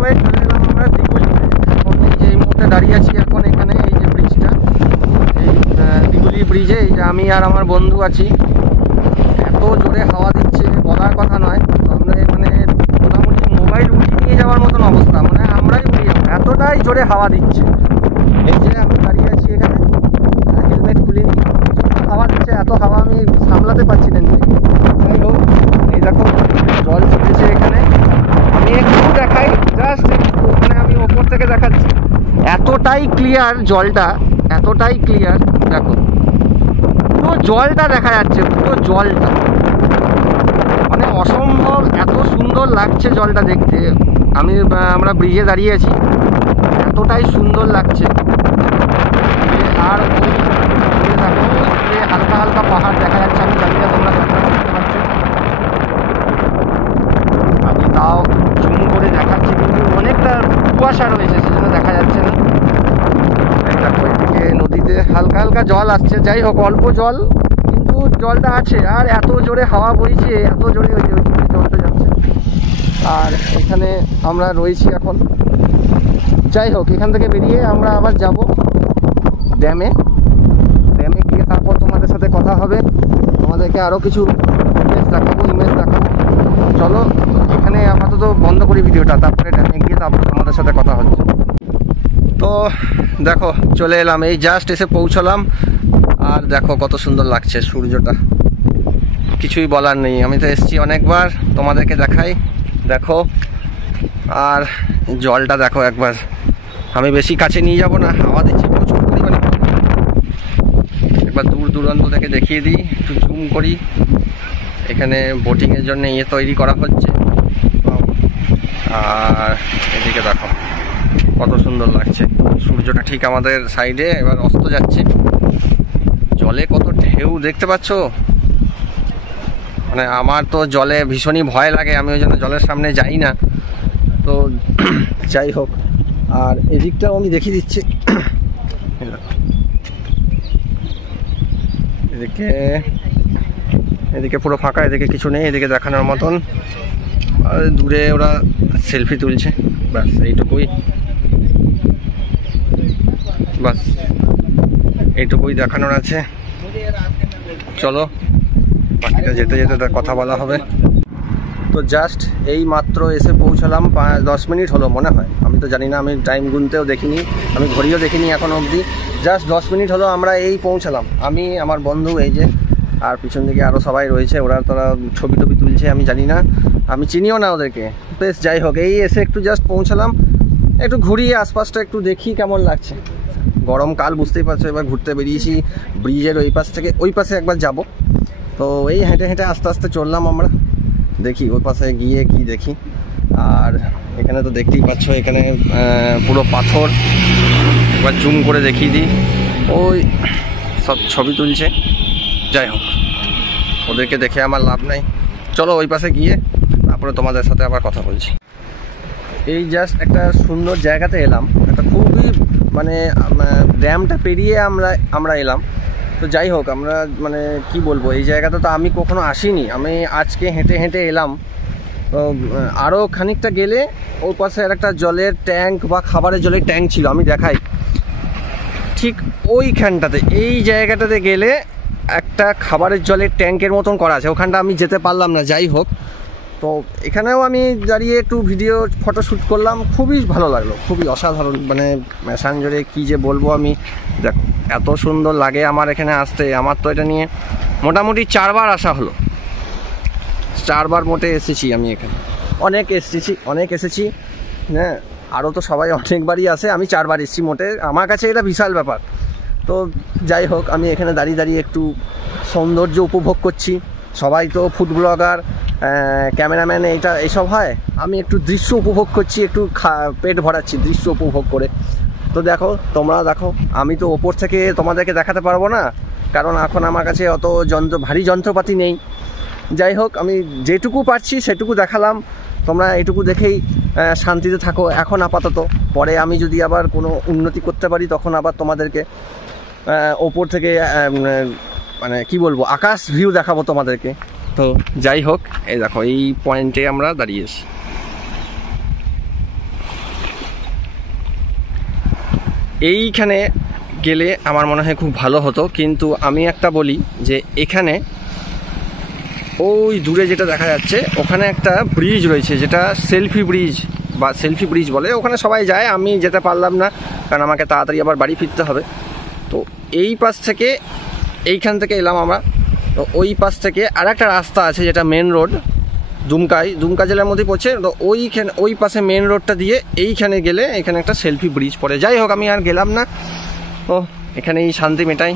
হয়ে চলে এলাম আমরা দিঘুলিতে। এখন এই যে এই মুহূর্তে দাঁড়িয়ে আছি এখন এখানে, এই যে ব্রিজটা, এই দিঘুলি ব্রিজে এই যে আমি আর আমার বন্ধু আছি। এত জোরে হাওয়া দিচ্ছে বলার কথা নয়, আমরা মানে মোটামুটি মোবাইল উড়িয়ে নিয়ে যাওয়ার মতন অবস্থা, মানে আমরাই উড়িয়ে যাবো, এতটাই জোরে হাওয়া দিচ্ছে। এই যে আমি দাঁড়িয়ে আছি এখানে, হেলমেট খুলিনি, হাওয়া দিচ্ছে, এত হাওয়া আমি সামলাতে পারছি না নিজেকে। যাই হোক, এই দেখো জল ছেড়েছে এখানে, আমি একটু দেখাই, জাস্ট মানে আমি ওপর থেকে দেখাচ্ছি, এতটাই ক্লিয়ার জলটা, এতটাই ক্লিয়ার, দেখো পুরো জলটা দেখা যাচ্ছে, পুরো জলটা মানে অসম্ভব, এত সুন্দর লাগছে জলটা দেখতে। আমরা ব্রিজে দাঁড়িয়ে আছি, এতটাই সুন্দর লাগছে। আর ওই দেখো যে হালকা হালকা পাহাড় দেখা যাচ্ছে, আমি জানি না তোমরা দেখতে পাচ্ছ, আমি তাও জুম করে দেখাচ্ছি, কিন্তু অনেকটা কুয়াশা রয়েছে সেজন্য দেখা যাচ্ছে না। দেখো এদিকে নদীতে হালকা হালকা জল আসছে, যাই হোক অল্প জল, কিন্তু জলটা আছে। আর এত জোরে হাওয়া বইছে, এত জোরে ওই জলটা যাচ্ছে। আর এখানে আমরা রয়েছি এখন। যাই হোক, এখান থেকে বেরিয়ে আমরা আবার যাব ড্যামে গিয়ে তারপর তোমাদের সাথে কথা হবে, তোমাদেরকে আরও কিছু ইমেজ দেখাবো। চলো এখানে আপাতত বন্ধ করি ভিডিওটা, তারপরে ড্যামে গিয়ে তারপরে তোমাদের সাথে কথা হচ্ছে। তো দেখো চলে এলাম, এই জাস্ট এসে পৌঁছলাম। আর দেখো কত সুন্দর লাগছে সূর্যটা, কিছুই বলার নেই। আমি তো এসছি অনেকবার, তোমাদেরকে দেখাই, দেখো। আর জলটা দেখো একবার, আমি বেশি কাছে নিয়ে যাব না, হাওয়া দিচ্ছি প্রচুর পরিমাণে। একবার দূর দূরান্ত থেকে দেখিয়ে দিই, একটু জুম করি। এখানে বোটিংয়ের জন্য তৈরি করা হচ্ছে। আর এদিকে দেখো কত সুন্দর লাগছে সূর্যটা, ঠিক আমাদের সাইডে এবার অস্ত যাচ্ছে। জলে কত ঢেউ দেখতে পাচ্ছ, মানে আমার তো জলে ভীষণই ভয় লাগে, আমি ওই জন্য জলের সামনে যাই না। তো যাই হোক, আর এদিকটাও আমি দেখিয়ে দিচ্ছি, এদিকে পুরো ফাঁকা, এদিকে কিছু নেই, এদিকে দেখানোর মতন। আর দূরে ওরা সেলফি তুলছে, ব্যাস এইটুকুই, বাস এইটুকুই দেখানোর আছে। চলো বাকিটা যেতে যেতে কথা বলা হবে। তো জাস্ট এই মাত্র এসে পৌঁছালাম, 10 মিনিট হলো মনে হয়, আমি তো জানি না, আমি টাইম গুনতেও দেখিনি, আমি ঘড়িও দেখিনি এখন অবধি। জাস্ট 10 মিনিট হলো আমরা এই পৌঁছালাম, আমি আমার বন্ধু এই যে, আর পিছন দিকে আরও সবাই রয়েছে, তারা ছবি তুলছে, আমি জানি না, আমি চিনিও না ওদেরকে। বেশ যাই হোক, এই এসে একটু জাস্ট পৌঁছালাম, একটু ঘুরিয়ে আশপাশটা একটু দেখি কেমন লাগছে। গরমকাল বুঝতেই পারছো, এবার ঘুরতে বেরিয়েছি ব্রিজের ওই পাশ থেকে ওই পাশে একবার যাব। তো এই হেঁটে হেঁটে আস্তে আস্তে চললাম আমরা, দেখি ওই পাশে গিয়ে কি দেখি। আর এখানে তো দেখতেই পাচ্ছ, এখানে পুরো পাথর, একবার জুম করে দেখিয়ে দিই, ওই সব ছবি তুলছে। যাই হোক, ওদেরকে দেখে আমার লাভ নাই, চলো ওই পাশে গিয়ে তারপরে তোমাদের সাথে আবার কথা বলছি। এই জাস্ট একটা সুন্দর জায়গাতে এলাম, একটা খুবই মানে ড্যামটা পেরিয়ে আমরা এলাম। তো যাই হোক, আমরা মানে কি বলবো, এই জায়গাটা তো আমি কখনো আসিনি, আমি আজকে হেঁটে হেঁটে এলাম। তো আরও খানিকটা গেলে ওর পাশে একটা জলের ট্যাঙ্ক বা খাবারের জলের ট্যাঙ্ক ছিল, আমি দেখাই, ঠিক ওইখানটাতে, এই জায়গাটাতে গেলে একটা খাবারের জলের ট্যাঙ্কের মতন করা আছে, ওখানটা আমি যেতে পারলাম না। যাই হোক, তো এখানেও আমি দাঁড়িয়ে একটু ভিডিও ফটো শ্যুট করলাম, খুবই ভালো লাগলো, খুবই অসাধারণ, মানে ম্যাসাঞ্জরে কী যে বলবো আমি। দেখো এত সুন্দর লাগে আমার এখানে আসতে, আমার তো এটা নিয়ে মোটামুটি 4 বার আসা হলো, 4 বার মোটে এসেছি আমি এখানে, অনেক এসেছি, হ্যাঁ, আরও তো সবাই অনেকবারই আসে, আমি 4 বার এসেছি মোটে, আমার কাছে এটা বিশাল ব্যাপার। তো যাই হোক, আমি এখানে দাঁড়িয়ে একটু সৌন্দর্য উপভোগ করছি। সবাই তো ফুড ব্লগার, ক্যামেরাম্যান এইসব হয়, আমি একটু দৃশ্য উপভোগ করছি, একটু পেট ভরাচ্ছি দৃশ্য উপভোগ করে। তো তোমরা দেখো, আমি তো ওপর থেকে তোমাদেরকে দেখাতে পারবো না, কারণ এখন আমার কাছে অত ভারী যন্ত্রপাতি নেই। যাই হোক, আমি যেটুকু পারছি সেটুকু দেখালাম, তোমরা এইটুকু দেখেই শান্তিতে থাকো এখন আপাতত। পরে আমি যদি আবার কোনো উন্নতি করতে পারি, তখন আবার তোমাদেরকে ওপর থেকে মানে কি বলবো, আকাশ ভিউ দেখাবো তোমাদেরকে। তো যাই হোক, এই দেখো এই পয়েন্টে আমরা দাঁড়িয়েছি। এইখানে গেলে আমার মনে হয় খুব ভালো হতো, কিন্তু আমি একটা বলি যে এখানে ওই দূরে যেটা দেখা যাচ্ছে ওখানে একটা ব্রিজ রয়েছে, যেটা সেলফি ব্রিজ বা সেলফি ব্রিজ বলে, ওখানে সবাই যায়, আমি যেতে পারলাম না কারণ আমাকে তাড়াতাড়ি আবার বাড়ি ফিরতে হবে। তো এই পাশ থেকে, এইখান থেকে এলাম আমরা, তো ওই পাশ থেকে আর একটা রাস্তা আছে যেটা মেন রোড, দুমকা জেলার মধ্যে পড়ছে। তো ওইখানে ওই পাশে মেন রোডটা দিয়ে এইখানে গেলে এখানে একটা সেলফি ব্রিজ পড়ে। যাই হোক, আমি আর গেলাম না, তো এখানেই শান্তি মেটাই।